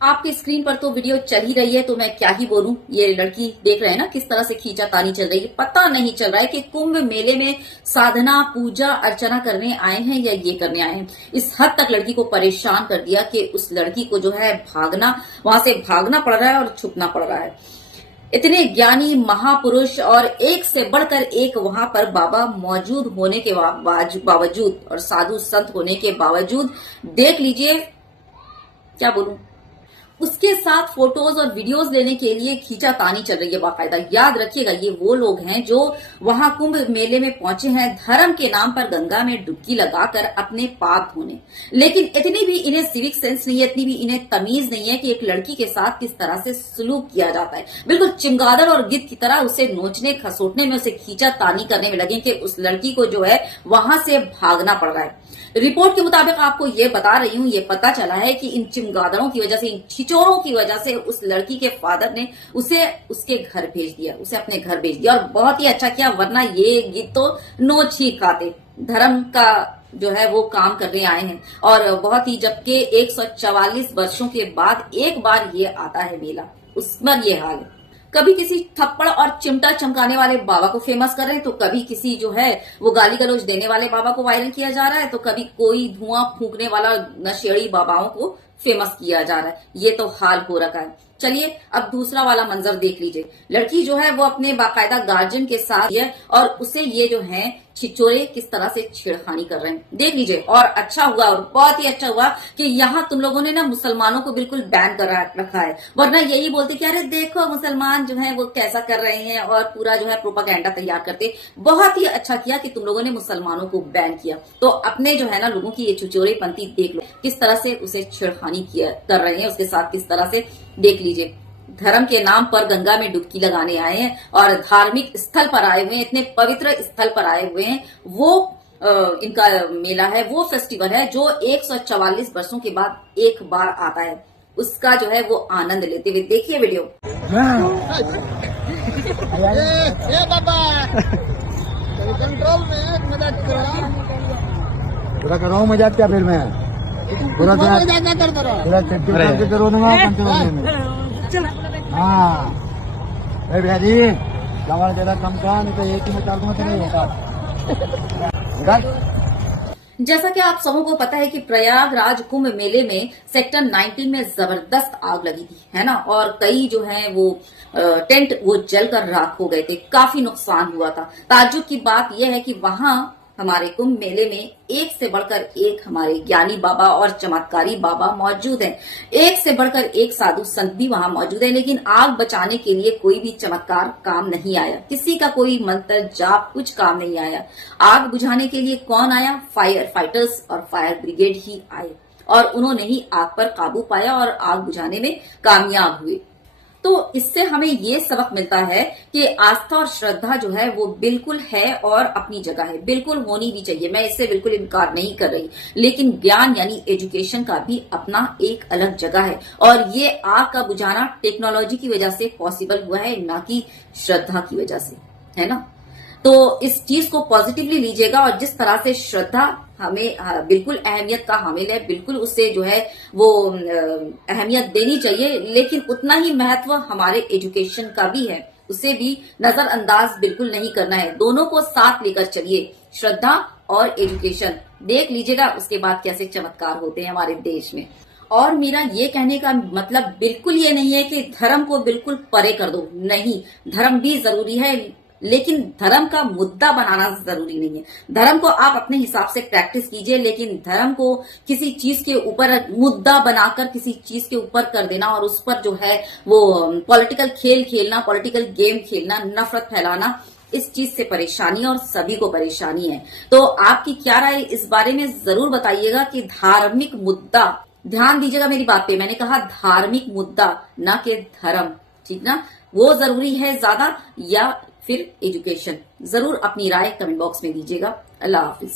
आपके स्क्रीन पर तो वीडियो चल ही रही है, तो मैं क्या ही बोलूं। ये लड़की देख रहे हैं ना किस तरह से खींचातानी चल रही है। पता नहीं चल रहा है कि कुंभ मेले में साधना पूजा अर्चना करने आए हैं या ये करने आए हैं। इस हद तक लड़की को परेशान कर दिया कि उस लड़की को जो है वहां से भागना पड़ रहा है और छुपना पड़ रहा है। इतने ज्ञानी महापुरुष और एक से बढ़कर एक वहां पर बाबा मौजूद होने के बावजूद और साधु संत होने के बावजूद देख लीजिए, क्या बोलूं, उसके साथ फोटोज और वीडियोस लेने के लिए खींचातानी चल रही है बाकायदा। याद रखिएगा, ये वो लोग हैं जो वहां कुंभ मेले में पहुंचे हैं धर्म के नाम पर गंगा में डुबकी लगाकर अपने पाप धोने। लेकिन इतनी भी इन्हें सिविक सेंस नहीं है, इतनी भी इन्हें तमीज नहीं है कि एक लड़की के साथ किस तरह से सलूक किया जाता है। बिल्कुल चिमगादड़ और गिद्ध की तरह उसे नोचने खसोटने में, उसे खींचातानी करने में लगे कि उस लड़की को जो है वहां से भागना पड़ रहा है। रिपोर्ट के मुताबिक आपको ये बता रही हूँ, ये पता चला है कि इन चिमगादड़ों की वजह से, इन छिचोरों की वजह से उस लड़की के फादर ने उसे उसके घर भेज दिया, उसे अपने घर भेज दिया। और बहुत ही अच्छा किया, वरना ये गीत तो नोच ही खाते। धर्म का जो है वो काम करने आए हैं और बहुत ही, जबकि 144 वर्षों के बाद एक बार ये आता है मेला, उस पर ये हाल है। कभी किसी थप्पड़ और चिमटा चमकाने वाले बाबा को फेमस कर रहे हैं, तो कभी किसी जो है वो गाली गलौज देने वाले बाबा को वायरल किया जा रहा है, तो कभी कोई धुआं फूंकने वाला नशेड़ी बाबाओं को फेमस किया जा रहा है। ये तो हाल हो रखा है। चलिए अब दूसरा वाला मंजर देख लीजिए। लड़की जो है वो अपने बाकायदा गार्जियन के साथ है और उसे ये जो है छिचोरे किस तरह से छेड़खानी कर रहे हैं, देख लीजिए। और अच्छा हुआ, और बहुत ही अच्छा हुआ कि यहाँ तुम लोगों ने ना मुसलमानों को बिल्कुल बैन कर रखा है, वरना यही बोलते कि अरे देखो मुसलमान जो है वो कैसा कर रहे हैं, और पूरा जो है प्रोपागेंडा तैयार करते। बहुत ही अच्छा किया कि तुम लोगों ने मुसलमानों को बैन किया। तो अपने जो है ना लोगों की ये छिचोरेपंथी देख लो किस तरह से उसे छेड़खानी कर रहे हैं, उसके साथ किस तरह से, देख लीजिए। धर्म के नाम पर गंगा में डुबकी लगाने आए हैं और धार्मिक स्थल पर आए हुए हैं, इतने पवित्र स्थल पर आए हुए हैं। वो इनका मेला है, वो फेस्टिवल है जो 144 वर्षों के बाद एक बार आता है। उसका जो है वो आनंद लेते हुए देखिए वीडियो। कंट्रोल में मजाक कर रहा हूँ, पूरा कर रहा हूँ मजाक, क्या फिर मैं पूरा मजाक करता रहा। पूरा चट्टी करो दूंगा। हाँ भैया जी, चावल ज्यादा कम का, नहीं तो एक ही में चार दूंगा तो नहीं होता। जैसा कि आप सबों को पता है कि प्रयागराज कुंभ मेले में सेक्टर 19 में जबरदस्त आग लगी थी, है ना, और कई जो है वो टेंट वो जलकर राख हो गए थे, काफी नुकसान हुआ था। ताज्जुब की बात यह है कि वहां हमारे कुंभ मेले में एक से बढ़कर एक हमारे ज्ञानी बाबा और चमत्कारी बाबा मौजूद हैं, एक से बढ़कर एक साधु संत भी वहां मौजूद है। लेकिन आग बचाने के लिए कोई भी चमत्कार काम नहीं आया, किसी का कोई मंत्र जाप कुछ काम नहीं आया। आग बुझाने के लिए कौन आया? फायर फाइटर्स और फायर ब्रिगेड ही आए और उन्होंने ही आग पर काबू पाया और आग बुझाने में कामयाब हुए। तो इससे हमें ये सबक मिलता है कि आस्था और श्रद्धा जो है वो बिल्कुल है और अपनी जगह है, बिल्कुल होनी भी चाहिए। मैं इससे बिल्कुल इनकार नहीं कर रही, लेकिन ज्ञान यानी एजुकेशन का भी अपना एक अलग जगह है। और ये आग का बुझाना टेक्नोलॉजी की वजह से पॉसिबल हुआ है, ना कि श्रद्धा की वजह से, है ना। तो इस चीज को पॉजिटिवली लीजिएगा और जिस तरह से श्रद्धा हमें बिल्कुल अहमियत का हामिल है, बिल्कुल उससे जो है वो अहमियत देनी चाहिए, लेकिन उतना ही महत्व हमारे एजुकेशन का भी है, उसे भी नजरअंदाज बिल्कुल नहीं करना है। दोनों को साथ लेकर चलिए, श्रद्धा और एजुकेशन। देख लीजिएगा उसके बाद कैसे चमत्कार होते हैं हमारे देश में। और मेरा ये कहने का मतलब बिल्कुल ये नहीं है कि धर्म को बिल्कुल परे कर दो, नहीं, धर्म भी जरूरी है, लेकिन धर्म का मुद्दा बनाना जरूरी नहीं है। धर्म को आप अपने हिसाब से प्रैक्टिस कीजिए, लेकिन धर्म को किसी चीज के ऊपर मुद्दा बनाकर किसी चीज के ऊपर कर देना और उस पर जो है वो पॉलिटिकल खेल खेलना, पॉलिटिकल गेम खेलना, नफरत फैलाना, इस चीज से परेशानी और सभी को परेशानी है। तो आपकी क्या राय इस बारे में जरूर बताइएगा कि धार्मिक मुद्दा, ध्यान दीजिएगा मेरी बात पे, मैंने कहा धार्मिक मुद्दा ना कि धर्म, ठीक ना, वो जरूरी है ज्यादा या फिर एजुकेशन। जरूर अपनी राय कमेंट बॉक्स में दीजिएगा। अल्लाह हाफिज।